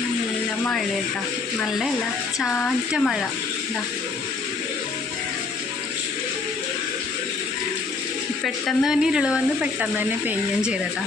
നല്ല മഴ കേട്ടാ നല്ലല്ല ചാറ്റ മഴ. പെട്ടെന്ന് തന്നെ ഇരുൾ വന്ന് പെട്ടെന്ന് തന്നെ പെയ്യുകയും ചെയ്തട്ടാ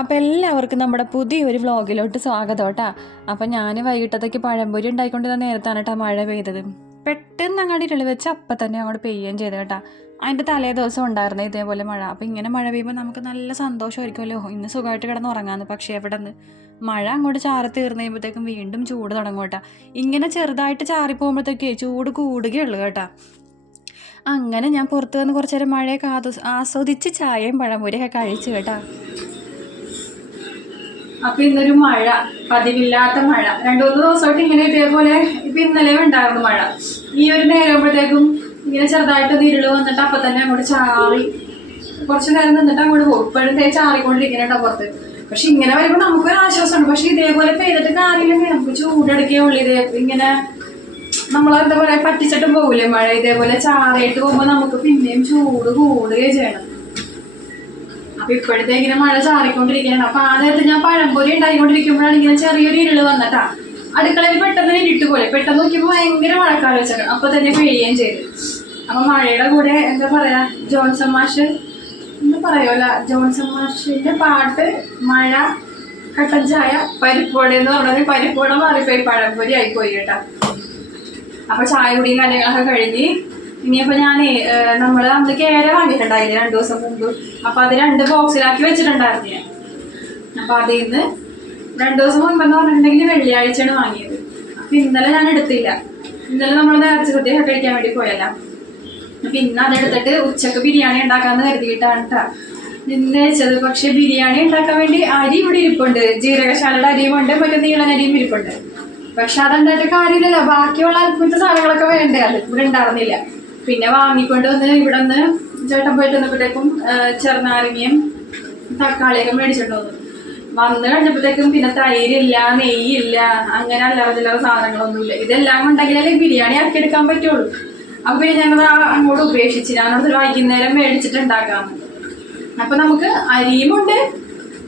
അപ്പോൾ എല്ലാവർക്കും നമ്മുടെ പുതിയൊരു വ്ളോഗിലോട്ട് സ്വാഗതം കേട്ടാ. അപ്പം ഞാൻ വൈകിട്ടത്തേക്ക് പഴംപൊരി ഉണ്ടായിക്കൊണ്ടിരുന്ന നേരത്താണ് കേട്ടോ മഴ പെയ്തത്. പെട്ടെന്ന് അങ്ങോട്ട് ഇരുളി വെച്ച് അപ്പം തന്നെ അങ്ങോട്ട് പെയ്യുകയും ചെയ്തു കേട്ടാ. അതിന്റെ തലേ ദിവസം ഉണ്ടായിരുന്നു ഇതേപോലെ മഴ. അപ്പം ഇങ്ങനെ മഴ പെയ്യുമ്പോൾ നമുക്ക് നല്ല സന്തോഷമായിരിക്കുമല്ലോ. ഇന്ന് സുഖമായിട്ട് കിടന്ന് ഉറങ്ങാമെന്ന് പക്ഷേ എവിടെ നിന്ന് മഴ അങ്ങോട്ട് ചാറി തീർന്നു കഴിയുമ്പോഴത്തേക്കും വീണ്ടും ചൂട് തുടങ്ങും കേട്ടോ. ഇങ്ങനെ ചെറുതായിട്ട് ചാറി പോകുമ്പോഴത്തേക്കേ ചൂട് കൂടുകയുള്ളൂ കേട്ടോ. അങ്ങനെ ഞാൻ പുറത്ത് വന്ന് കുറച്ചേരം മഴയൊക്കെ ആസ്വദിച്ച് ചായയും പഴംപൊരിയൊക്കെ കഴിച്ചു കേട്ടാ. അപ്പൊ ഇന്നൊരു മഴ പതിവില്ലാത്ത മഴ. രണ്ടു മൂന്ന് ദിവസമായിട്ട് ഇങ്ങനെ ഇതേപോലെ ഇപ്പൊ ഇന്നലെ ഉണ്ടായിരുന്നു മഴ. ഈ ഒരു നേരം നേരമാകുമ്പോഴത്തേക്കും ഇങ്ങനെ ചെറുതായിട്ട് ഇരുൾ വന്നിട്ട് അപ്പൊ തന്നെ അങ്ങോട്ട് ചാറി കുറച്ചു നേരം നിന്നിട്ട് അങ്ങോട്ട് പോകും. ഇപ്പോഴും തേ ചാറിക്കൊണ്ടിരിക്കുന്നുണ്ടോ പുറത്ത്. പക്ഷെ ഇങ്ങനെ വരുമ്പോൾ നമുക്കൊരു ആശ്വാസമുണ്ട്. പക്ഷെ ഇതേപോലെ പെയ്തിട്ട് കാര്യമില്ല. നമുക്ക് ചൂടെടുക്കുകയേ ഉള്ളൂ ഇതേ. ഇങ്ങനെ നമ്മളെന്താ പറയാ പറ്റിച്ചിട്ടും പോകില്ലേ മഴ? ഇതേപോലെ ചാറിയിട്ട് പോകുമ്പോൾ നമുക്ക് പിന്നെയും ചൂട് കൂടുകയും ചെയ്യണം. അപ്പൊ ഇപ്പോഴത്തെ ഇങ്ങനെ മഴ ചാറിക്കൊണ്ടിരിക്കുകയാണ് അപ്പൊ ആ നേരത്തെ ഞാൻ പഴംപൊരി ഉണ്ടായിക്കൊണ്ടിരിക്കുമ്പോഴാണ് ഇങ്ങനെ ചെറിയൊരു ഇരുൾ വന്നിട്ടാ. അടുക്കളയിൽ പെട്ടെന്ന് ഇരുട്ട് പോലെ പെട്ടെന്ന് നോക്കിയപ്പോൾ ഭയങ്കര മഴക്കാലം വെച്ചാൽ അപ്പൊ തന്നെ പെയ്യുകയും ചെയ്തു. അപ്പൊ മഴയുടെ കൂടെ എന്താ പറയാ ജോൺസൺ മാഷ് എന്ന് പറയുമല്ല ജോൺസൺ മാഷിന്റെ പാട്ട് മഴ കട്ടൻ ചായ പരിപ്പോടെ എന്ന് പറഞ്ഞത് പരിപ്പോടെ മാറിപ്പോയി. പഴംപൊരി ആയിപ്പോയി കേട്ടാ. അപ്പൊ ചായ കുടിയും കാര്യങ്ങളൊക്കെ കഴിഞ്ഞ് ഇനിയിപ്പോ ഞാനേ നമ്മൾ അന്ന് കേര വാങ്ങിയിട്ടുണ്ടായില്ലേ രണ്ടു ദിവസം മുമ്പ്? അപ്പൊ അത് രണ്ട് ബോക്സിലാക്കി വെച്ചിട്ടുണ്ടായിരുന്നു ഞാൻ. അപ്പൊ അതിൽ നിന്ന് രണ്ടു ദിവസം മുമ്പെന്ന് പറഞ്ഞിട്ടുണ്ടെങ്കിൽ വെള്ളിയാഴ്ചയാണ് വാങ്ങിയത്. അപ്പൊ ഇന്നലെ ഞാൻ എടുത്തില്ല. ഇന്നലെ നമ്മൾ നേർച്ച സദ്യയൊക്കെ കഴിക്കാൻ വേണ്ടി പോയല്ല അപ്പൊ ഇന്ന് അതെടുത്തിട്ട് ഉച്ചയ്ക്ക് ബിരിയാണി ഉണ്ടാക്കാന്ന് കരുതിയിട്ടാണ് കേട്ടോ നിന്ന് വെച്ചത് പക്ഷെ ബിരിയാണി ഉണ്ടാക്കാൻ വേണ്ടി അരി ഇവിടെ ഇരിപ്പുണ്ട്. ജീരകശാലയുടെ അരിയും ഉണ്ട് മറ്റേ നീളനരിയും ഇരിപ്പുണ്ട്. പക്ഷെ അതുണ്ടായിട്ട് കാര്യമില്ലല്ലോ. ബാക്കിയുള്ള അത്ഭുത സാധനങ്ങളൊക്കെ വേണ്ടേ? അത് ഇവിടെ ഉണ്ടായിരുന്നില്ല. പിന്നെ വാങ്ങിക്കൊണ്ട് വന്ന് ഇവിടെ നിന്ന് ചേട്ടൻ പോയിട്ട് വന്നപ്പോഴത്തേക്കും ചെറുനാരങ്ങയും തക്കാളിയൊക്കെ മേടിച്ചിട്ട് വന്നു. വന്ന് കഴിഞ്ഞപ്പോഴത്തേക്കും പിന്നെ തൈരില്ല നെയ്യില്ല അങ്ങനെ അല്ലാതെ സാധനങ്ങളൊന്നുമില്ല. ഇതെല്ലാം ഉണ്ടെങ്കിലല്ലേ ബിരിയാണി ആക്കി എടുക്കാൻ പറ്റുള്ളൂ. അപ്പൊ പിന്നെ ഞങ്ങൾ അങ്ങോട്ട് ഉപേക്ഷിച്ച് ഞാനോട് വൈകുന്നേരം മേടിച്ചിട്ട് ഉണ്ടാക്കാമെന്ന് അപ്പൊ നമുക്ക് അരിയുമുണ്ട്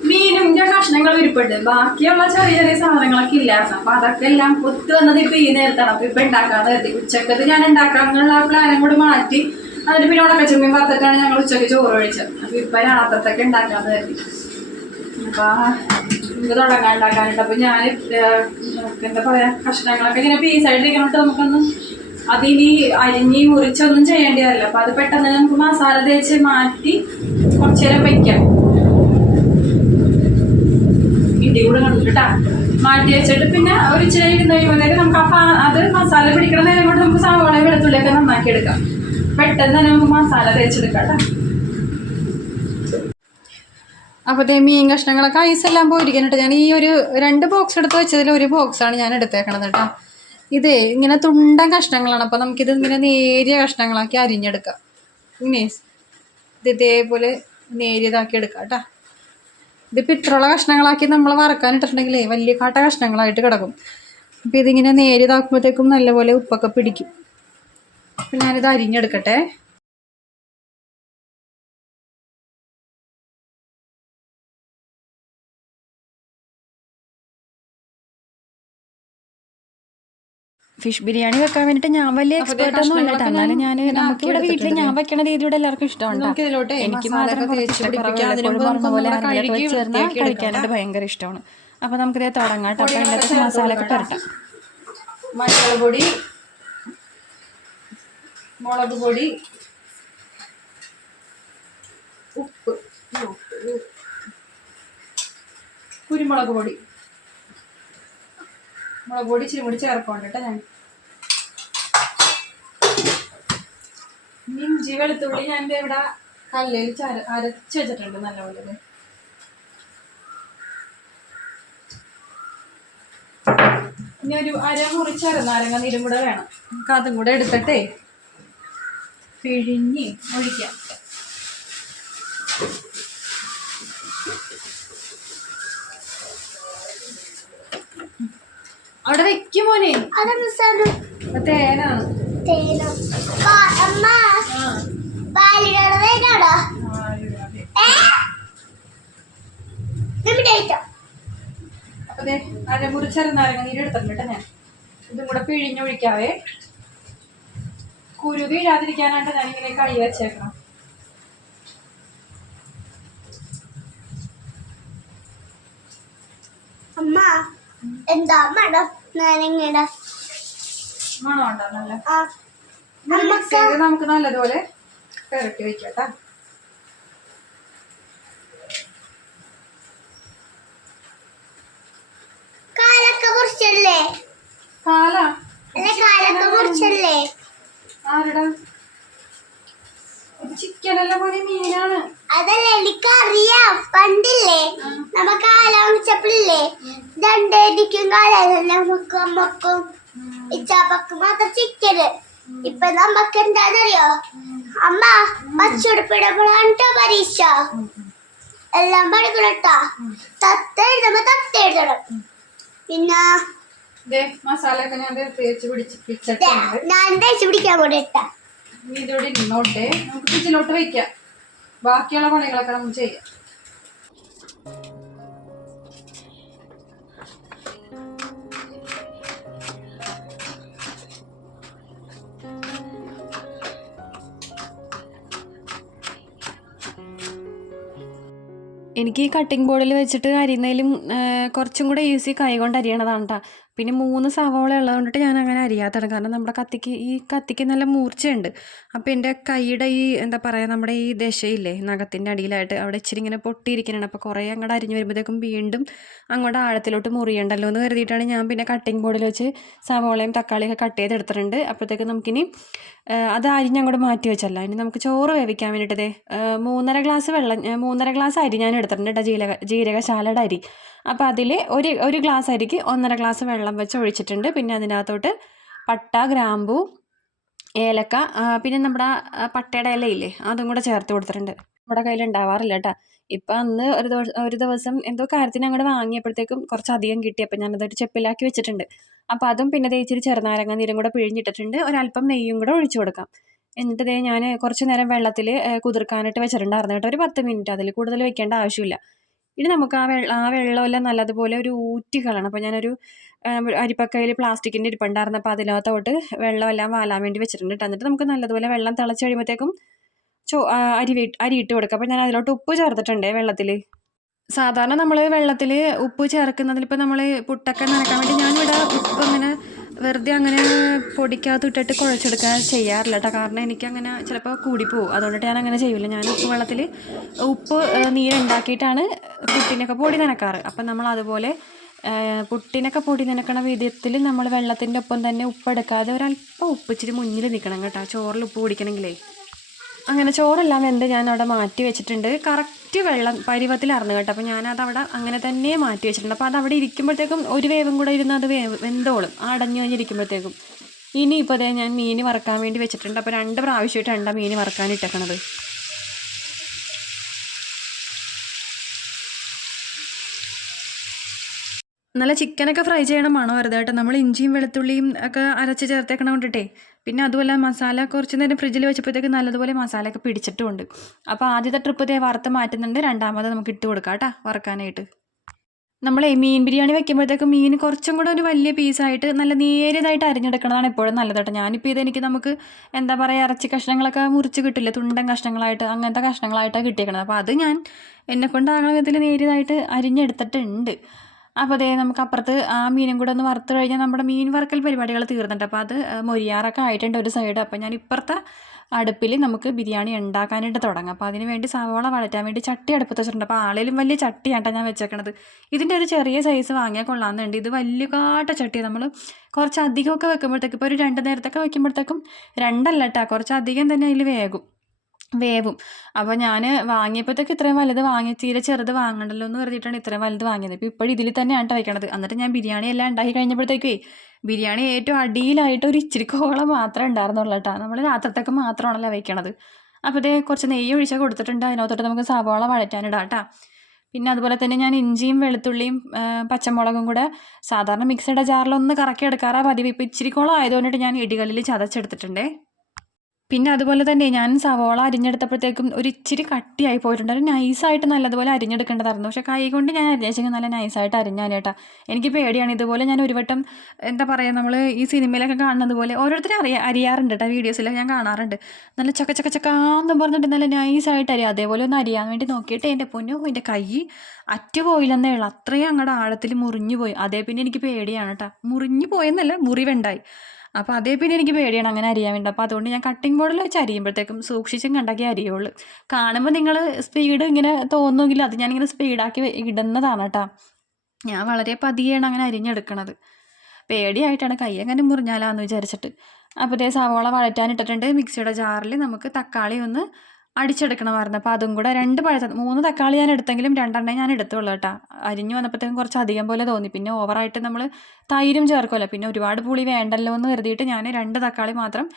മീനിന്റെ കഷ്ണങ്ങൾ ഉരുപ്പുണ്ട്. ബാക്കിയുള്ള ചെറിയ ചെറിയ സാധനങ്ങളൊക്കെ ഇല്ലായിരുന്നു അപ്പൊ അതൊക്കെ എല്ലാം ഒത്തു വന്നത് ഇപ്പൊ ഈ നേരത്താണ്. അപ്പൊ ഇപ്പൊ ഉണ്ടാക്കാന്ന് കരുതി. ഉച്ചക്കത്ത് ഞാൻ ഉണ്ടാക്കാന്നുള്ള പ്ലാനും കൂടി മാറ്റി. അതിന് പിന്നെ ഉണക്കച്ചെമ്മീൻ വറുത്തിട്ടാണ് ഞങ്ങൾ ഉച്ചയ്ക്ക് ചോറ് കഴിച്ചത്. അപ്പൊ ഇപ്പൊ രാത്രത്തൊക്കെ ഉണ്ടാക്കാന്ന് കരുതി. അപ്പൊ ഇത് തുടങ്ങാൻ ഉണ്ടാക്കാനുണ്ട് അപ്പൊ ഞാൻ എന്താ പറയാ കഷ്ണങ്ങളൊക്കെ ഇങ്ങനെ പീസായിട്ട് ഇരിക്കണോട്ട് നമുക്കൊന്ന്. അതിനി അരിഞ്ഞി മുറിച്ചൊന്നും ചെയ്യേണ്ടതല്ല അപ്പൊ അത് പെട്ടെന്ന് നമുക്ക് മസാല തേച്ച് മാറ്റി കുറച്ചു നേരം വെക്കാം. ഇടി കൂടെ കണ്ടിട്ടാ മാറ്റി വെച്ചിട്ട് പിന്നെ ഒരു ഇച്ചിരി കഴിയുമ്പോഴത്തേക്ക് നമുക്ക് അപ്പം അത് മസാല പിടിക്കണ നേരം കൊണ്ട് നമുക്ക് സവാള വെളുത്തുള്ളിയൊക്കെ നന്നാക്കി എടുക്കാം. പെട്ടെന്ന് തന്നെ നമുക്ക് മസാല തേച്ചെടുക്കാം കേട്ടോ അപ്പോൾ ദേ മീൻ കഷ്ണങ്ങളൊക്കെ ഐസെല്ലാം പോയിരിക്കുന്നുണ്ട് ഞാൻ ഈ ഒരു രണ്ട് ബോക്സ് എടുത്ത് വെച്ചതിൽ ഒരു ബോക്സാണ് ഞാൻ എടുത്തേക്കണത് കേട്ടോ ഇതേ ഇങ്ങനെ തുണ്ടൻ കഷ്ണങ്ങളാണ്. അപ്പോൾ നമുക്കിത് ഇങ്ങനെ നേരിയ കഷ്ണങ്ങളാക്കി അരിഞ്ഞെടുക്കാം. ഇങ്ങനെ ഇത് ഇതേപോലെ നേരിയതാക്കി എടുക്കാം കേട്ടോ ഇതിപ്പോൾ ഇത്രയുള്ള കഷ്ണങ്ങളാക്കി നമ്മൾ വറക്കാനിട്ടിട്ടുണ്ടെങ്കിലേ വലിയ കാട്ട കഷ്ണങ്ങളായിട്ട് കിടക്കും. അപ്പോൾ ഇതിങ്ങനെ നേരിതാക്കുമ്പോഴത്തേക്കും നല്ലപോലെ ഉപ്പൊക്കെ പിടിക്കും. അപ്പം ഞാനിത് അരിഞ്ഞെടുക്കട്ടെ. ഫിഷ് ബിരിയാണി വെക്കാൻ വേണ്ടിയിട്ട് ഞാൻ വലിയ എക്സ്പേർട്ട് ഒന്നും അല്ല എന്നാലും ഞാൻ നമുക്ക് ഇവിടെ വീട്ടിൽ ഞാൻ വെക്കണ രീതി ഇവിടെ എല്ലാവർക്കും ഇഷ്ടമാണ് എനിക്ക് മാത്രം കുറച്ച് പറഞ്ഞ പോലെ വെച്ച് കഴിക്കാനായിട്ട് ഭയങ്കര ഇഷ്ടമാണ്. അപ്പോൾ നമുക്കിതേ തുടങ്ങാം കേട്ടോ അപ്പോൾ മസാല ഒക്കെ പുരട്ടാം. മഞ്ഞൾ പൊടി മുളക് പൊടി ഉപ്പ് കുരുമുളക് പൊടി. മുളക് പൊടി ഇച്ചിരി കൂടി ചേർക്കോണ്ട് കേട്ടോ ഞാൻ. ഇഞ്ചി വെളുത്തുള്ളി ഞാൻ ഇവിടെ കല്ലിൽ ചര അരച്ച് വെച്ചിട്ടുണ്ട് നല്ലപോലെ. ഇനി ഒരു അര മുറി ചെറുനാരങ്ങ നീരും കൂടെ വേണം. നമുക്ക് അതും കൂടെ എടുത്തിട്ടേ പിഴിഞ്ഞ് ഒഴിക്കാം. അവിടെ വെക്കുമോനെ തേനാണ്. അതെ. ചെറുനാരങ്ങ നീര് എടുത്തിട്ടുണ്ട് ഞാൻ. ഇതും കൂടെ പിഴിഞ്ഞൊഴിക്കാവേ. കുരു വീഴാതിരിക്കാനായിട്ട് ഞാൻ ഇങ്ങനെ കൈ വെച്ചേക്കണം. അമ്മ എന്താ മണം നാരങ്ങയുടെ? മണം ഉണ്ടോ നല്ല ആ മിക്സ് ചെയ്ത് നമുക്ക് നല്ലതുപോലെ പെരട്ടി വെക്കാം ഇപ്പൊ നമ്മക്ക് എന്താണെന്നറിയോ അമ്മ പച്ചുടുപ്പിടുമ്പോഴാണ് പരീക്ഷ. എല്ലാം പഠിക്കണട്ടാ തത്ത എഴുതുമ്പോ തത്ത എഴുതണം. പിന്നെ ദേ മസാല ഞാൻ തേച്ച് പിടിച്ചിട്ടുണ്ട് ഞാൻ തേച്ച് പിടിക്കാൻ ഇതോടെ നമുക്ക് ഫ്രിഡ്ജിലോട്ട് വെക്കാം. ബാക്കിയുള്ള പണികളൊക്കെ നമുക്ക് ചെയ്യാം. എനിക്ക് ഈ കട്ടിംഗ് ബോർഡിൽ വെച്ചിട്ട് അരിയുന്നതിലും കുറച്ചും കൂടെ ഈസി കൈ കൊണ്ട് അരിയണതാണ് കേട്ടോ പിന്നെ മൂന്ന് സവോള ഉള്ളതുകൊണ്ടിട്ട് ഞാൻ അങ്ങനെ അരിയാത്തതാണ്. കാരണം നമ്മുടെ കത്തിക്ക് ഈ കത്തിക്ക് നല്ല മൂർച്ചയുണ്ട്. അപ്പോൾ എന്റെ കൈയുടെ ഈ എന്താ പറയുക നമ്മുടെ ഈ ദശയില്ലേ നഖത്തിന്റെ അടിയിലായിട്ട് അവിടെ ഇച്ചിരി ഇങ്ങനെ പൊട്ടിയിരിക്കണതാണ് അപ്പോൾ കുറേ അങ്ങോട്ട് അരിഞ്ഞ് വരുമ്പോഴത്തേക്കും വീണ്ടും അങ്ങോട്ട് ആഴത്തിലോട്ട് മുറിയണ്ടല്ലോ എന്ന് കരുതിയിട്ടാണ് ഞാൻ പിന്നെ കട്ടിംഗ് ബോർഡിൽ വെച്ച് സവോളയും തക്കാളിയൊക്കെ കട്ട് ചെയ്തെടുത്തിട്ടുണ്ട്. അപ്പോഴത്തേക്ക് നമുക്കിനി അത് അരിഞ്ഞ് അങ്ങോട്ട് മാറ്റി വെച്ചല്ല. ഇനി നമുക്ക് ചോറ് വേവിക്കാൻ വേണ്ടിയിട്ടതേ മൂന്നര ഗ്ലാസ് വെള്ളം മൂന്നര ഗ്ലാസ് അരി ഞാൻ എടുത്തിട്ടുണ്ട് കേട്ടോ ജീരക ജീരകശാലയുടെ അരി അപ്പോൾ അതിൽ ഒരു ഒരു ഗ്ലാസ് അരിക്ക് ഒന്നര ഗ്ലാസ് വെള്ളം വെച്ച് ഒഴിച്ചിട്ടുണ്ട്. പിന്നെ അതിനകത്തോട്ട് പട്ട ഗ്രാമ്പു ഏലക്ക പിന്നെ നമ്മുടെ പട്ടയുടെ ഇലയില്ലേ അതും കൂടെ ചേർത്ത് കൊടുത്തിട്ടുണ്ട്. നമ്മുടെ കയ്യിൽ ഉണ്ടാവാറില്ല കേട്ടോ. ഇപ്പം അന്ന് ഒരു ദിവസം ഒരു ദിവസം എന്തോ കാര്യത്തിന് അങ്ങോട്ട് വാങ്ങിയപ്പോഴത്തേക്കും കുറച്ചധികം കിട്ടി. അപ്പം ഞാനതൊരു ചെപ്പിലാക്കി വെച്ചിട്ടുണ്ട്. അപ്പോൾ അതും പിന്നെ ഇച്ചിരി ചെറുനാരങ്ങ നീരും കൂടെ പിഴിഞ്ഞിട്ടിട്ടുണ്ട്. ഒരല്പം നെയ്യും കൂടെ ഒഴിച്ചു കൊടുക്കാം. എന്നിട്ട് ദേ ഞാൻ കുറച്ച് നേരം വെള്ളത്തിൽ കുതിർക്കാനായിട്ട് വെച്ചിട്ടുണ്ടായിരുന്നു കേട്ടോ. ഒരു പത്ത് മിനിറ്റ് അതിൽ കൂടുതൽ വെക്കേണ്ട ആവശ്യമില്ല. ഇനി നമുക്ക് ആ വെള്ളം ആ വെള്ളമെല്ലാം നല്ലതുപോലെ ഒരു ഊറ്റി കളയണം. അപ്പോൾ ഞാനൊരു അരിപ്പക്കയിൽ പ്ലാസ്റ്റിക്കിന്റെ ഇരിപ്പുണ്ടായിരുന്നു. അപ്പോൾ അതിനകത്തോട്ട് വെള്ളമെല്ലാം വാലാൻ വേണ്ടി വെച്ചിട്ടുണ്ട് എന്നിട്ട് നമുക്ക് നല്ലതുപോലെ വെള്ളം തിളച്ച് കഴിയുമ്പോഴത്തേക്കും ചോ അരി അരി ഇട്ട് കൊടുക്കുക അപ്പോൾ ഞാൻ അതിലോട്ട് ഉപ്പ് ചേർത്തിട്ടുണ്ട് വെള്ളത്തിൽ സാധാരണ നമ്മൾ വെള്ളത്തിൽ ഉപ്പ് ചേർക്കുന്നതിൽ ഇപ്പോൾ നമ്മൾ പുട്ടൊക്കെ നനക്കാൻ വേണ്ടി ഞാനിവിടെ ഉപ്പ് അങ്ങനെ വെറുതെ അങ്ങനെ പൊടിക്കകത്ത് ഇട്ടിട്ട് കുഴച്ചെടുക്കാൻ ചെയ്യാറില്ല കേട്ടോ കാരണം എനിക്കങ്ങനെ ചിലപ്പോൾ കൂടിപ്പോവും. അതുകൊണ്ടിട്ട് ഞാൻ അങ്ങനെ ചെയ്യില്ല ഞാൻ ഉപ്പ് വെള്ളത്തിൽ ഉപ്പ് നീരുണ്ടാക്കിയിട്ടാണ് പുട്ടിനൊക്കെ പൊടി നനക്കാറ്. അപ്പം നമ്മൾ അതുപോലെ പുട്ടിനൊക്കെ പൊടി നനക്കണ വിധത്തിൽ നമ്മൾ വെള്ളത്തിന്റെ ഒപ്പം തന്നെ ഉപ്പ് എടുക്കാതെ ഒരല്പം ഉപ്പ് ഇച്ചിരി മുന്നിൽ നിൽക്കണം കേട്ടോ. ചോറിൽ ഉപ്പ് പിടിക്കണമെങ്കിലേ. അങ്ങനെ ചോറെല്ലാം വെന്ത് ഞാൻ അവിടെ മാറ്റി വെച്ചിട്ടുണ്ട്. കറക്റ്റ് വെള്ളം പരുവത്തിലായിരുന്നു കേട്ടോ. അപ്പോൾ ഞാനത് അവിടെ അങ്ങനെ തന്നെ മാറ്റി വെച്ചിട്ടുണ്ട്. അപ്പോൾ അത് അവിടെ ഇരിക്കുമ്പോഴത്തേക്കും ഒരു വേവും കൂടെ ഇരുന്ന് അത് വേവ് വെന്തോളും. അടഞ്ഞു കഴിഞ്ഞിരിക്കുമ്പോഴത്തേക്കും. ഇനി ഇപ്പോൾ അതേ ഞാൻ മീൻ വറക്കാൻ വേണ്ടി വെച്ചിട്ടുണ്ട്. അപ്പോൾ രണ്ട് പ്രാവശ്യമായിട്ടാണ് മീൻ വറക്കാൻ ഇട്ടേക്കണത്. നല്ല ചിക്കനൊക്കെ ഫ്രൈ ചെയ്യണം മണം കേട്ടോ. നമ്മൾ ഇഞ്ചിയും വെളുത്തുള്ളിയും ഒക്കെ അരച്ച് ചേർത്തേക്കണം കൊണ്ടിട്ടേ. പിന്നെ അതുപോലെ മസാല കുറച്ച് നേരം ഫ്രിഡ്ജിൽ വെച്ചപ്പോഴത്തേക്ക് നല്ലതുപോലെ മസാലയൊക്കെ പിടിച്ചിട്ടുമുണ്ട് അപ്പോൾ ആദ്യത്തെ ട്രിപ്പ് ഇതേ വറുത്ത് മാറ്റുന്നുണ്ട്. രണ്ടാമത് നമുക്ക് ഇട്ട് കൊടുക്കാം കേട്ടോ വറുക്കാനായിട്ട്. നമ്മൾ മീൻ ബിരിയാണി വെക്കുമ്പോഴത്തേക്ക് മീൻ കുറച്ചും കൂടെ ഒരു വലിയ പീസായിട്ട് നല്ല നേരിയതായിട്ട് അരിഞ്ഞെടുക്കുന്നതാണ് എപ്പോഴും നല്ലത് കേട്ടോ. ഞാനിപ്പോൾ ഇതെനിക്ക് നമുക്ക് എന്താ പറയുക ഇറച്ചി കഷ്ണങ്ങളൊക്കെ മുറിച്ച് കിട്ടില്ല? തുണ്ടൻ കഷ്ണങ്ങളായിട്ട് അങ്ങനത്തെ കഷ്ണങ്ങളായിട്ടാണ് കിട്ടിയേക്കണത്. അപ്പോൾ അത് ഞാൻ എന്നെ കൊണ്ടാകുന്ന വിധത്തിൽ നേരിയതായിട്ട് അരിഞ്ഞെടുത്തിട്ടുണ്ട്. അപ്പോൾ അതേ നമുക്ക് അപ്പുറത്ത് ആ മീനും കൂടെ ഒന്ന് വറുത്ത് കഴിഞ്ഞാൽ നമ്മുടെ മീൻ വറുക്കൽ പരിപാടികൾ തീർന്നിട്ട് അപ്പോൾ അത് മൊരിയാറൊക്കെ ആയിട്ടുണ്ട് ഒരു സൈഡ് അപ്പോൾ ഞാൻ ഇപ്പുറത്തെ അടുപ്പിൽ നമുക്ക് ബിരിയാണി ഉണ്ടാക്കാനായിട്ട് തുടങ്ങാം. അപ്പോൾ അതിന് വേണ്ടി സവോള വഴറ്റാൻ വേണ്ടി ചട്ടി അടുപ്പത്ത് വെച്ചിട്ടുണ്ട്. അപ്പോൾ ആളിലും വലിയ ചട്ടിയാട്ടാണ് ഞാൻ വെച്ചേക്കണത്. ഇതിന്റെ ഒരു ചെറിയ സൈസ് വാങ്ങിയാൽ കൊള്ളാമെന്നുണ്ട്. ഇത് വലിയ കാട്ട ചട്ടി നമ്മൾ കുറച്ച് അധികമൊക്കെ വെക്കുമ്പോഴത്തേക്ക് ഇപ്പോൾ ഒരു രണ്ട് നേരത്തൊക്കെ വെക്കുമ്പോഴത്തേക്കും രണ്ടല്ല കേട്ടോ കുറച്ച് അധികം തന്നെ അതിൽ വേകും. വേവും. അപ്പോൾ ഞാൻ വാങ്ങിയപ്പോഴത്തേക്ക് ഇത്രയും വലുത് വാങ്ങി തീരെ ചെറുത് വാങ്ങണ്ടല്ലോ എന്ന് പറഞ്ഞിട്ടാണ് ഇത്രയും വലുത് വാങ്ങിയത്. ഇപ്പോൾ ഇപ്പോഴും ഇതിൽ തന്നെയാണ് കേട്ടോ വയ്ക്കണത് എന്നിട്ട് ഞാൻ ബിരിയാണി എല്ലാം ഉണ്ടാക്കി കഴിഞ്ഞപ്പോഴത്തേക്കേ ബിരിയാണി ഏറ്റവും അടിയിലായിട്ട് ഒരു ഇച്ചിരി കോളം മാത്രമേ ഉണ്ടായിരുന്നുള്ളൂ കേട്ടോ നമ്മൾ രാത്രത്തേക്ക് മാത്രമാണല്ലോ വയ്ക്കണത് അപ്പോൾ ഇതേ കുറച്ച് നെയ്യ് ഒഴിച്ചാൽ കൊടുത്തിട്ടുണ്ട്. അതിനകത്തോട്ട് നമുക്ക് സവാള വഴറ്റാനിടാം കേട്ടോ പിന്നെ അതുപോലെ തന്നെ ഞാൻ ഇഞ്ചിയും വെളുത്തുള്ളിയും പച്ചമുളകും കൂടെ സാധാരണ മിക്സിയുടെ ജാറിലൊന്ന് കറക്കി എടുക്കാറാണ് പതിവ്. ഇപ്പോൾ ഇച്ചിരി കോളം ആയതുകൊണ്ടിട്ട് ഞാൻ ഇടികല്ലിൽ ചതച്ചെടുത്തിട്ടുണ്ടേ. പിന്നെ അതുപോലെ തന്നെ ഞാൻ സവോള അരിഞ്ഞെടുത്തപ്പോഴത്തേക്കും ഒരു ഇച്ചിരി കട്ടിയായി പോയിട്ടുണ്ട്. ഒരു നൈസായിട്ട് നല്ലതുപോലെ അരിഞ്ഞെടുക്കേണ്ടതായിരുന്നു. പക്ഷേ കൈ കൊണ്ട് ഞാൻ അരിഞ്ഞേച്ചെങ്കിൽ നല്ല നൈസായിട്ട് അരിഞ്ഞാൽ കേട്ടാ എനിക്ക് പേടിയാണ്. ഇതുപോലെ ഞാൻ ഒരു വട്ടം എന്താ പറയുക നമ്മൾ ഈ സിനിമയിലൊക്കെ കാണുന്നത് പോലെ ഓരോരുത്തരും അറിയാ അരിയാറുണ്ട് കേട്ടോ വീഡിയോസിലൊക്കെ ഞാൻ കാണാറുണ്ട്. നല്ല ചക്ക ചക്ക ചക്കാന്നും പറഞ്ഞിട്ട് നല്ല നൈസായിട്ട് അറിയാം അതേപോലെ ഒന്ന് അറിയാൻ വേണ്ടി നോക്കിയിട്ട് എന്റെ പൊന്നു എന്റെ കൈ അറ്റ് പോയില്ലെന്നേ ഉള്ളൂ. അത്രയും അങ്ങോട്ട് ആഴത്തിൽ മുറിഞ്ഞു പോയി അതേ പിന്നെ എനിക്ക് പേടിയാണ് കേട്ടോ മുറിഞ്ഞു പോയെന്നല്ല മുറിവുണ്ടായി. അപ്പോൾ അതേ പിന്നെ എനിക്ക് പേടിയാണ് അങ്ങനെ അരിയാൻ വേണ്ടി. അപ്പോൾ അതുകൊണ്ട് ഞാൻ കട്ടിംഗ് ബോർഡിൽ വെച്ച് അരിയുമ്പോഴത്തേക്കും സൂക്ഷിച്ചും കണ്ടാക്കി അരിയുള്ളൂ. കാണുമ്പോൾ നിങ്ങൾ സ്പീഡ് ഇങ്ങനെ തോന്നുമെങ്കിൽ അത് ഞാനിങ്ങനെ സ്പീഡാക്കി ഇടുന്നതാണ് കേട്ടോ ഞാൻ വളരെ പതിയാണ് അങ്ങനെ അരിഞ്ഞെടുക്കണത്. പേടിയായിട്ടാണ് കൈ അങ്ങനെ മുറിഞ്ഞാലാന്ന് വിചാരിച്ചിട്ട്. അപ്പോൾ സവോള വഴറ്റാനിട്ടിട്ടുണ്ട് മിക്സിയുടെ ജാറിൽ നമുക്ക് തക്കാളി ഒന്ന് അടിച്ചെടുക്കണമായിരുന്നു. അപ്പോൾ അതും കൂടെ രണ്ട് പഴത്ത മൂന്ന് തക്കാളി ഞാൻ എടുത്തെങ്കിലും രണ്ടെണ്ണേ ഞാൻ എടുത്തുള്ളൂ കേട്ടോ. അരിഞ്ഞു വന്നപ്പോഴത്തേക്കും കുറച്ച് അധികം പോലെ തോന്നി. പിന്നെ ഓവറായിട്ട് നമ്മൾ തൈരും ചേർക്കുമല്ലോ പിന്നെ ഒരുപാട് പുളി വേണ്ടല്ലോ എന്ന് കരുതിയിട്ട് ഞാൻ രണ്ട് തക്കാളി മാത്രം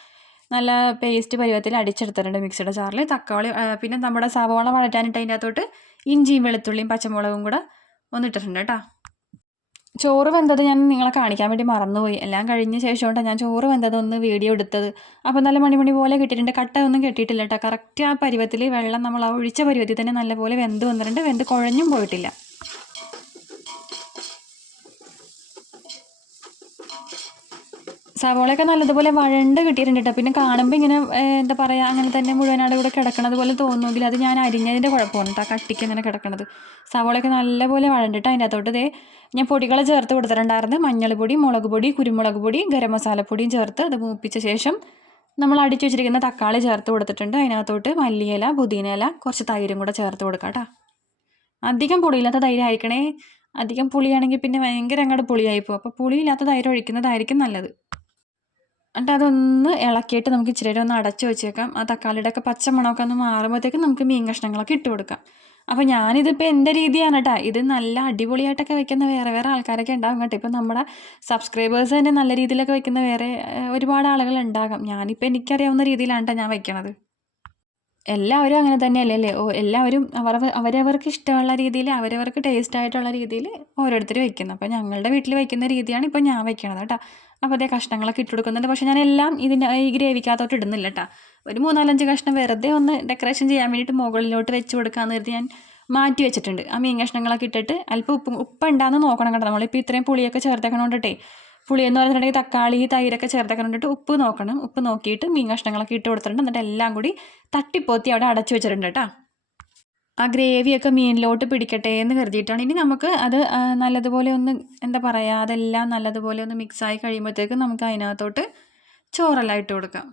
നല്ല പേസ്റ്റ് പരുവത്തിൽ അടിച്ചെടുത്തിട്ടുണ്ട് മിക്സിയുടെ ചാറിൽ. തക്കാളി പിന്നെ നമ്മുടെ സവോള വഴറ്റാനിട്ട് അതിന്റെ അകത്തോട്ട് ഇഞ്ചിയും വെളുത്തുള്ളിയും പച്ചമുളകും കൂടെ ഒന്നിട്ടിട്ടുണ്ട് കേട്ടോ. ചോറ് വെന്തത് ഞാൻ നിങ്ങളെ കാണിക്കാൻ വേണ്ടി മറന്നുപോയി. എല്ലാം കഴിഞ്ഞ ശേഷമുണ്ടാണ് ഞാൻ ചോറ് വെന്തത് ഒന്ന് വീഡിയോ എടുത്തത്. അപ്പോൾ നല്ല മണിമണി പോലെ കിട്ടിയിട്ടുണ്ട്. കട്ട ഒന്നും കിട്ടിയിട്ടില്ല കേട്ടോ കറക്റ്റ് ആ പരുവത്തിൽ വെള്ളം നമ്മൾ ആ ഒഴിച്ച പരുവത്തിൽ തന്നെ നല്ലപോലെ വെന്ത് വന്നിട്ടുണ്ട്. വെന്ത് കുഴഞ്ഞും പോയിട്ടില്ല. സവോളയൊക്കെ നല്ലതുപോലെ വഴണ്ട് കിട്ടിയിട്ടുണ്ട് കേട്ടോ പിന്നെ കാണുമ്പോൾ ഇങ്ങനെ എന്താ പറയുക അങ്ങനെ തന്നെ മുഴുവനാട് ഇവിടെ കിടക്കണത് പോലെ തോന്നുമെങ്കിൽ അത് ഞാൻ അരിഞ്ഞതിന്റെ കുഴപ്പമാണ് കേട്ടോ കട്ടിക്ക് ഇങ്ങനെ കിടക്കണത്. സവോളയൊക്കെ നല്ലപോലെ വഴണ്ടിട്ട് അതിന്റെ അകത്തോട്ട് ദേ ഞാൻ പൊടികൾ ചേർത്ത് കൊടുത്തിട്ടുണ്ടായിരുന്നു. മഞ്ഞൾപ്പൊടി മുളക് പൊടി കുരുമുളക് പൊടി ഗരം മസാലപ്പൊടിയും ചേർത്ത് അത് മൂപ്പിച്ച ശേഷം നമ്മൾ അടിച്ചു വെച്ചിരിക്കുന്ന തക്കാളി ചേർത്ത് കൊടുത്തിട്ടുണ്ട്. അതിനകത്തോട്ട് മല്ലിയില പുതിനയില കുറച്ച് തൈരും കൂടെ ചേർത്ത് കൊടുക്കാം കേട്ടോ അധികം തൈര് അയക്കണേ അധികം പുളിയാണെങ്കിൽ പിന്നെ ഭയങ്കര അങ്ങോട്ട് പുളിയായി പോകും. അപ്പോൾ പുളിയില്ലാത്ത തൈര് ഒഴിക്കുന്നതായിരിക്കും നല്ലത്. എന്നിട്ട് അതൊന്ന് ഇളക്കിയിട്ട് നമുക്ക് ഇച്ചിരി ഒന്ന് അടച്ചു വെച്ചേക്കാം. ആ തക്കാളിയുടെ ഒക്കെ പച്ചമണമൊക്കെ ഒന്ന് മാറുമ്പോഴത്തേക്കും നമുക്ക് മീൻ കഷ്ണങ്ങളൊക്കെ ഇട്ട് കൊടുക്കാം. അപ്പോൾ ഞാനിതിപ്പോൾ എന്റെ രീതിയാണ് കേട്ടോ ഇത് നല്ല അടിപൊളിയായിട്ടൊക്കെ വെക്കുന്ന വേറെ വേറെ ആൾക്കാരൊക്കെ ഉണ്ടാകും കേട്ടോ. ഇപ്പോൾ നമ്മുടെ സബ്സ്ക്രൈബേഴ്സ് തന്നെ നല്ല രീതിയിലൊക്കെ വെക്കുന്ന വേറെ ഒരുപാട് ആളുകൾ ഉണ്ടാകാം. ഞാനിപ്പോൾ എനിക്കറിയാവുന്ന രീതിയിലാണ് കേട്ടോ ഞാൻ വെക്കണത്. എല്ലാവരും അങ്ങനെ തന്നെയല്ലേ അല്ലേ? ഓ എല്ലാവരും അവർ അവരവർക്ക് ഇഷ്ടമുള്ള രീതിയിൽ അവരവർക്ക് ടേസ്റ്റ് ആയിട്ടുള്ള രീതിയിൽ ഓരോരുത്തർ വെക്കുന്നു. അപ്പോൾ ഞങ്ങളുടെ വീട്ടിൽ വയ്ക്കുന്ന രീതിയാണ് ഇപ്പോൾ ഞാൻ വെക്കണത് കേട്ടോ അപ്പോൾ അതേ കഷ്ണങ്ങളൊക്കെ ഇട്ട് കൊടുക്കുന്നുണ്ട്. പക്ഷേ ഞാൻ എല്ലാം ഇതിന്റെ ഈ ഗ്രേവിക്കകത്തോട്ട് ഇടുന്നില്ല കേട്ടോ ഒരു മൂന്നാലഞ്ച് കഷ്ണം വെറുതെ ഒന്ന് ഡെക്കറേഷൻ ചെയ്യാൻ വേണ്ടിയിട്ട് മുകളിലോട്ട് വെച്ച് കൊടുക്കാമെന്ന് കരുതി ഞാൻ മാറ്റി വെച്ചിട്ടുണ്ട്. ആ മീൻ കഷ്ണങ്ങളൊക്കെ ഇട്ടിട്ട് അല്പം ഉപ്പ് ഉപ്പ് ഉണ്ടാകുന്ന നോക്കണം കേട്ടോ. നമ്മളിപ്പോൾ ഇത്രയും പുളിയൊക്കെ ചേർത്തേക്കണോണ്ടിട്ടേ. പുളി എന്ന് പറഞ്ഞിട്ടുണ്ടെങ്കിൽ തക്കാളി തൈരൊക്കെ ചേർത്തേക്കണോണ്ടിട്ട് ഉപ്പ് നോക്കണം. ഉപ്പ് നോക്കിയിട്ട് മീൻ കഷ്ണങ്ങളൊക്കെ ഇട്ട് കൊടുത്തിട്ടുണ്ട്. എന്നിട്ട് എല്ലാം കൂടി തട്ടിപ്പോത്തി അവിടെ അടച്ചു വെച്ചിട്ടുണ്ട് കേട്ടോ ആ ഗ്രേവിയൊക്കെ മീനിലോട്ട് പിടിക്കട്ടെ എന്ന് കരുതിയിട്ടാണ്. ഇനി നമുക്ക് അത് നല്ലതുപോലെ ഒന്ന് എന്താ പറയുക അതെല്ലാം നല്ലതുപോലെ ഒന്ന് മിക്സായി കഴിയുമ്പോഴത്തേക്കും നമുക്ക് അതിനകത്തോട്ട് ചോറെല്ലാം ഇട്ട് കൊടുക്കാം.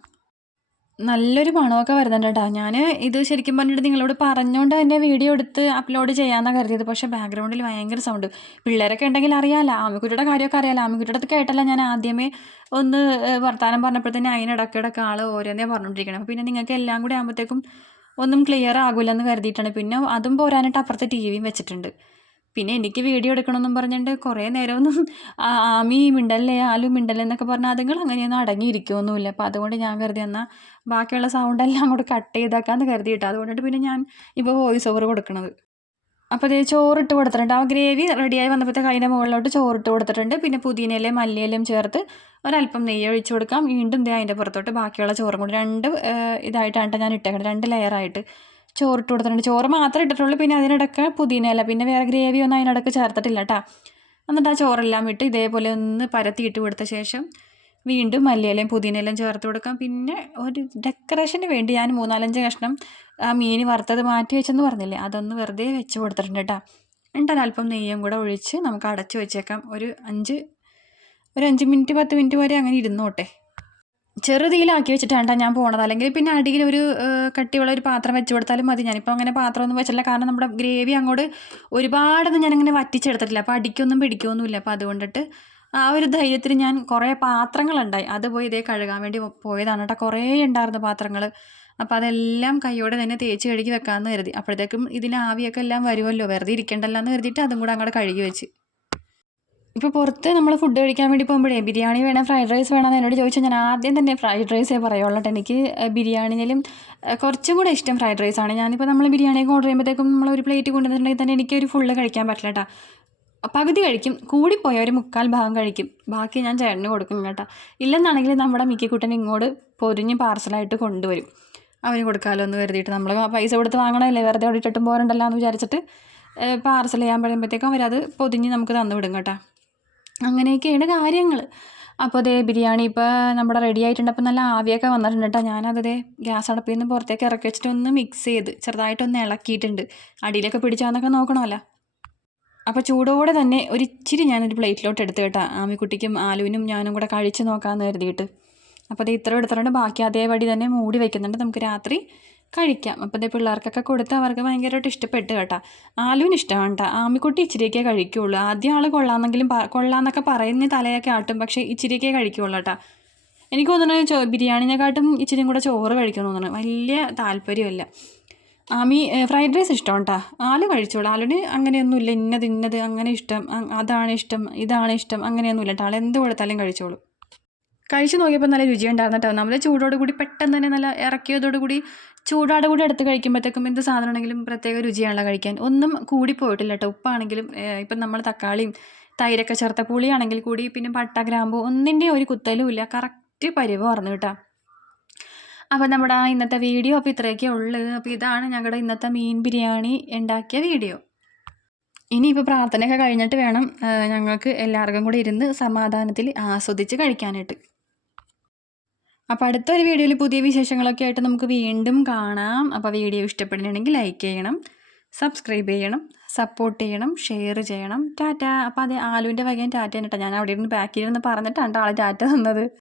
നല്ലൊരു മണമൊക്കെ വരുന്നുണ്ട് കേട്ടോ. ഞാൻ ഇത് ശരിക്കും പറഞ്ഞിട്ട് നിങ്ങളോട് പറഞ്ഞുകൊണ്ട് തന്നെ വീഡിയോ എടുത്ത് അപ്ലോഡ് ചെയ്യാമെന്നാണ് കരുതിയത്. പക്ഷേ ബാക്ക്ഗ്രൗണ്ടിൽ ഭയങ്കര സൗണ്ട് പിള്ളേരൊക്കെ ഉണ്ടെങ്കിൽ അറിയാമല്ലോ ആമിക്കുട്ടിയുടെ കാര്യമൊക്കെ അറിയാമല്ലോ ആമിക്കുട്ടിയുടെ അടുത്ത് കേട്ടല്ല ഞാൻ ആദ്യമേ ഒന്ന് വർത്താനം പറഞ്ഞപ്പോൾ തന്നെ അതിനിടക്കിടക്ക് ആൾ ഓരോന്നേ പറഞ്ഞുകൊണ്ടിരിക്കണം പിന്നെ നിങ്ങൾക്ക് എല്ലാം കൂടി ആകുമ്പോഴത്തേക്കും ഒന്നും ക്ലിയർ ആകില്ലെന്ന് കരുതിയിട്ടാണ്. പിന്നെ അതും പോരാനായിട്ട് അപ്പുറത്തെ ടി വിയും വെച്ചിട്ടുണ്ട്. പിന്നെ എനിക്ക് വീഡിയോ എടുക്കണമെന്നും പറഞ്ഞിട്ട് കുറേ നേരമൊന്നും ആമി മിണ്ടല്ലേ ആലു മിണ്ടല്ലേ എന്നൊക്കെ പറഞ്ഞാൽ അതുങ്ങൾ അങ്ങനെയൊന്നും അടങ്ങിയിരിക്കുമൊന്നുമില്ല അപ്പോൾ അതുകൊണ്ട് ഞാൻ കരുതി എന്നാൽ ബാക്കിയുള്ള സൗണ്ടെല്ലാം കൂടെ കട്ട് ചെയ്തേക്കാമെന്ന് കരുതിയിട്ട്. അതുകൊണ്ടിട്ട് പിന്നെ ഞാൻ ഇപ്പോൾ വോയിസ് ഓവർ കൊടുക്കണത്. അപ്പോൾ ഇത് ചോറിട്ട് കൊടുത്തിട്ടുണ്ട്. ആ ഗ്രേവി റെഡിയായി വന്നപ്പോഴത്തേക്ക് അതിന്റെ മുകളിലോട്ട് ചോറിട്ട് കൊടുത്തിട്ടുണ്ട്. പിന്നെ പുതിനയിലയും മല്ലിയിലയും ചേർത്ത് ഒരല്പം നെയ്യ് ഒഴിച്ച് കൊടുക്കാം. വീണ്ടും ദേ അതിന്റെ പുറത്തോട്ട് ബാക്കിയുള്ള ചോറും കൂടി രണ്ട് ഇതായിട്ടാണ് ഞാൻ ഇട്ടേക്കുന്നത് രണ്ട് ലെയറായിട്ട് ചോറിട്ട് കൊടുത്തിട്ടുണ്ട്. ചോറ് മാത്രമേ ഇട്ടിട്ടുള്ളൂ. പിന്നെ അതിനിടയ്ക്ക് പുതിനയില പിന്നെ വേറെ ഗ്രേവി ഒന്നും അതിനിടയ്ക്ക് ചേർത്തിട്ടില്ല കേട്ടോ എന്നിട്ട് ആ ചോറെല്ലാം ഇട്ട് ഇതേപോലെ ഒന്ന് പരത്തിയിട്ട് കൊടുത്ത ശേഷം വീണ്ടും മല്ലിയിലയും പുതിനയിലയും ചേർത്ത് കൊടുക്കാം. പിന്നെ ഒരു ഡെക്കറേഷന് വേണ്ടി ഞാൻ മൂന്നാലഞ്ച് കഷ്ണം ആ മീൻ വറുത്തത് മാറ്റി വെച്ചെന്ന് പറഞ്ഞില്ലേ? അതൊന്ന് വെറുതെ വെച്ച് കൊടുത്തിട്ടുണ്ട് കേട്ടോ. എന്നിട്ട് അല്പം നെയ്യും കൂടെ ഒഴിച്ച് നമുക്ക് അടച്ച് വെച്ചേക്കാം. ഒരു അഞ്ച് ഒരു അഞ്ച് മിനിറ്റ് പത്ത് മിനിറ്റ് വരെ അങ്ങനെ ഇരുന്നോട്ടെ. ചെറുതീലാക്കി വെച്ചിട്ടാണ് ഞാൻ പോണത്. അല്ലെങ്കിൽ പിന്നെ അടിയിൽ ഒരു കട്ടിയുള്ള ഒരു പാത്രം വെച്ച് കൊടുത്താലും മതി. ഞാനിപ്പോൾ അങ്ങനെ പാത്രമൊന്നും വെച്ചില്ല കാരണം നമ്മുടെ ഗ്രേവി അങ്ങോട്ട് ഒരുപാടൊന്നും ഞാനങ്ങനെ വറ്റിച്ചെടുത്തിട്ടില്ല. അപ്പോൾ അടിക്കൊന്നും പിടിക്കൊന്നുമില്ല. അപ്പോൾ അതുകൊണ്ടിട്ട് ആ ഒരു ധൈര്യത്തിൽ ഞാൻ കുറേ പാത്രങ്ങളുണ്ടായി. അത് പോയി ഇതേ കഴുകാൻ വേണ്ടി പോയതാണ് കേട്ടോ കുറേ ഉണ്ടായിരുന്നു പാത്രങ്ങൾ അപ്പോൾ അതെല്ലാം കൈയോടെ തന്നെ തേച്ച് കഴുകി വെക്കാമെന്ന് കരുതി. അപ്പോഴത്തേക്കും ഇതിന് ആവിയൊക്കെ എല്ലാം വരുമല്ലോ വെറുതെ ഇരിക്കണ്ടല്ലോ എന്ന് കരുതിയിട്ട് അതും കൂടെ അങ്ങോട്ട് കഴുകി വെച്ച്. ഇപ്പോൾ പുറത്ത് നമ്മൾ ഫുഡ് കഴിക്കാൻ വേണ്ടി പോകുമ്പോഴേ ബിരിയാണി വേണം ഫ്രൈഡ് റൈസ് വേണമെന്ന് എന്നോട് ചോദിച്ചാൽ ഞാൻ ആദ്യം തന്നെ ഫ്രൈഡ് റൈസേ പറയുള്ളൂ എനിക്ക് ബിരിയാണിയിലും കുറച്ചും കൂടെ ഇഷ്ടം ഫ്രൈഡ് റൈസാണ് ഞാനിപ്പോൾ നമ്മൾ ബിരിയാണിയൊക്കെ ഓർഡർ ചെയ്യുമ്പോഴത്തേക്കും നമ്മൾ ഒരു പ്ലേറ്റ് കൊണ്ടുവന്നിട്ടുണ്ടെങ്കിൽ തന്നെ എനിക്കൊരു ഫുള്ള് കഴിക്കാൻ പറ്റില്ല കേട്ടോ പകുതി കഴിക്കും. കൂടിപ്പോയ ഒരു മുക്കാൽ ഭാഗം കഴിക്കും. ബാക്കി ഞാൻ ചേട്ടന് കൊടുക്കും കേട്ടോ. ഇല്ലെന്നാണെങ്കിൽ നമ്മുടെ മിക്കിക്കുട്ടൻ ഇങ്ങോട്ട് പൊരിഞ്ഞ് പാർസലായിട്ട് കൊണ്ടുവരും. അവന് കൊടുക്കാമല്ലോ എന്ന് കരുതിയിട്ട് നമ്മൾ പൈസ കൊടുത്ത് വാങ്ങണമല്ലേ വെറുതെ അവിടെ ഇട്ടിട്ടും പോരണ്ടല്ലോ എന്ന് വിചാരിച്ചിട്ട് പാർസൽ ചെയ്യാൻ പറയുമ്പോഴത്തേക്കും അവരത് പൊതിഞ്ഞ് നമുക്ക് തന്നു വിടും കേട്ടോ. അങ്ങനെയൊക്കെയാണ് കാര്യങ്ങൾ അപ്പോൾ അതേ ബിരിയാണി ഇപ്പോൾ നമ്മുടെ റെഡി ആയിട്ടുണ്ട്. അപ്പോൾ നല്ല ആവിയൊക്കെ വന്നിട്ടുണ്ട് കേട്ടോ. ഞാനതേ ഗ്യാസ് അടപ്പിൽ നിന്ന് പുറത്തേക്ക് ഇറക്കി വെച്ചിട്ട് ഒന്ന് മിക്സ് ചെയ്ത് ചെറുതായിട്ടൊന്ന് ഇളക്കിയിട്ടുണ്ട്. അടിയിലൊക്കെ പിടിച്ചാന്നൊക്കെ നോക്കണമല്ലോ. അപ്പോൾ ചൂടോടെ തന്നെ ഒരു ഇച്ചിരി ഞാനൊരു പ്ലേറ്റിലോട്ട് എടുത്ത് കേട്ടോ. ആമിക്കുട്ടിക്കും ആലുവിനും ഞാനും കൂടെ കഴിച്ച് നോക്കാമെന്ന് കരുതിയിട്ട്. അപ്പോൾ അത് ഇത്ര എടുത്തിട്ടുണ്ട് ബാക്കി അതേപടി തന്നെ മൂടി വയ്ക്കുന്നുണ്ട് നമുക്ക് രാത്രി കഴിക്കാം. അപ്പോൾ ഇതേ പിള്ളേർക്കൊക്കെ കൊടുത്ത് അവർക്ക് ഭയങ്കരമായിട്ട് ഇഷ്ടപ്പെട്ട് കേട്ടോ. ആലുവിന് ഇഷ്ടമാണ് കേട്ടോ. ആമിക്കുട്ടി ഇച്ചിരിയൊക്കെ കഴിക്കുകയുള്ളൂ ആദ്യം ആൾ കൊള്ളാമെന്നെങ്കിലും കൊള്ളാമെന്നൊക്കെ പറയുന്ന തലയൊക്കെ ആട്ടും. പക്ഷേ ഇച്ചിരിയൊക്കെ കഴിക്കുകയുള്ളൂ കേട്ടോ. എനിക്ക് തോന്നുന്നു ബിരിയാണിനെക്കാട്ടും ഇച്ചിരിയും കൂടെ ചോറ് കഴിക്കണമെന്ന് തോന്നുന്നു വലിയ താല്പര്യമല്ല. ആമി ഫ്രൈഡ് റൈസ് ഇഷ്ടം കേട്ടോ ആൽ കഴിച്ചോളൂ. ആലിന് അങ്ങനെയൊന്നുമില്ല. ഇന്നത് ഇന്നത് അങ്ങനെ ഇഷ്ടം. അതാണ് ഇഷ്ടം. ഇതാണ് ഇഷ്ടം. അങ്ങനെയൊന്നുമില്ല കേട്ടോ ആൾ എന്ത് കൊടുത്താലും കഴിച്ചോളൂ. കഴിച്ച് നോക്കിയപ്പോൾ നല്ല രുചിയുണ്ടായിരുന്നു കേട്ടോ നമ്മൾ ചൂടോട് കൂടി പെട്ടെന്ന് തന്നെ നല്ല ഇറക്കിയതോട് കൂടി ചൂടോടെ കൂടി എടുത്ത് കഴിക്കുമ്പോഴത്തേക്കും എന്ത് സാധനമാണെങ്കിലും പ്രത്യേക രുചിയാണല്ലോ കഴിക്കാൻ. ഒന്നും കൂടി പോയിട്ടില്ല കേട്ടോ ഉപ്പാണെങ്കിലും ഇപ്പം നമ്മൾ തക്കാളിയും തൈരൊക്കെ ചേർത്ത പുളിയാണെങ്കിൽ കൂടി പിന്നെ പട്ട ഗ്രാമ്പു ഒന്നിന്റെ ഒരു കുത്തലും ഇല്ല. കറക്റ്റ് പരിവ് പറഞ്ഞു കേട്ടോ അപ്പോൾ നമ്മുടെ ആ ഇന്നത്തെ വീഡിയോ അപ്പോൾ ഇത്രയൊക്കെ ഉള്ളു. അപ്പോൾ ഇതാണ് ഞങ്ങളുടെ ഇന്നത്തെ മീൻ ബിരിയാണി ഉണ്ടാക്കിയ വീഡിയോ. ഇനിയിപ്പോൾ പ്രാർത്ഥനയൊക്കെ കഴിഞ്ഞിട്ട് വേണം ഞങ്ങൾക്ക് എല്ലാവർക്കും കൂടി ഇരുന്ന് സമാധാനത്തിൽ ആസ്വദിച്ച് കഴിക്കാനായിട്ട്. അപ്പോൾ അടുത്തൊരു വീഡിയോയിൽ പുതിയ വിശേഷങ്ങളൊക്കെ ആയിട്ട് നമുക്ക് വീണ്ടും കാണാം. അപ്പോൾ വീഡിയോ ഇഷ്ടപ്പെടുന്നുണ്ടെങ്കിൽ ലൈക്ക് ചെയ്യണം സബ്സ്ക്രൈബ് ചെയ്യണം സപ്പോർട്ട് ചെയ്യണം ഷെയർ ചെയ്യണം. ടാറ്റ. അപ്പോൾ അത് ആലുവിന്റെ വകയും ടാറ്റ കേട്ടോ ഞാൻ അവിടെ ഇരുന്ന് ബാക്കിൽ ഇരുന്ന് പറഞ്ഞിട്ടാണ് ആൾ ടാറ്റ തന്നത്.